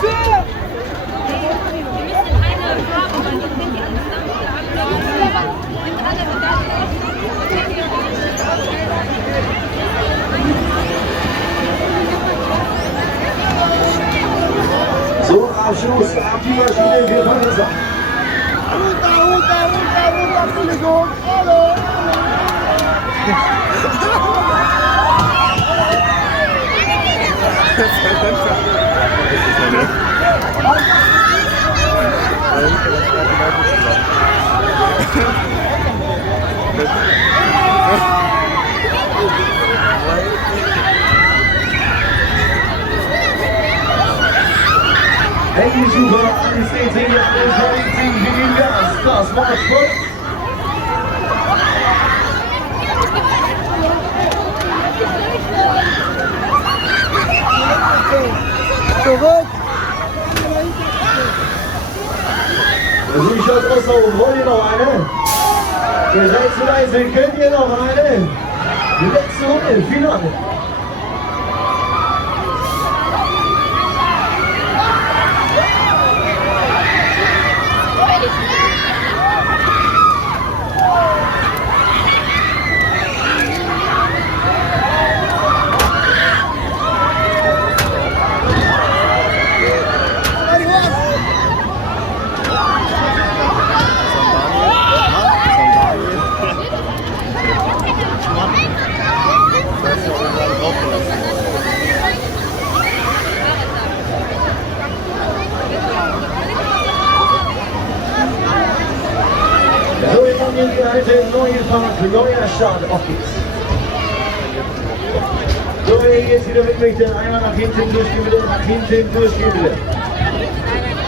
So, Abschluss, ab die Maschine, wir fangen es an. Runter, Entschuldigung, hallo. Hey, super, alles steht hier, alles rein, ziehen, wir geben Gas, das macht Spaß. Zurück! Also ich schaue aus da oben, wollt ihr noch eine? Ihr seid zu leise, könnt ihr noch eine? Die letzte Runde, Finale. So, jetzt haben wir die alte neue Fahrt, neuer Start, auf geht's. So, wenn ihr jetzt wieder mit möchtet, einmal nach hinten durchgehen bitte, nach hinten durchgehen bitte.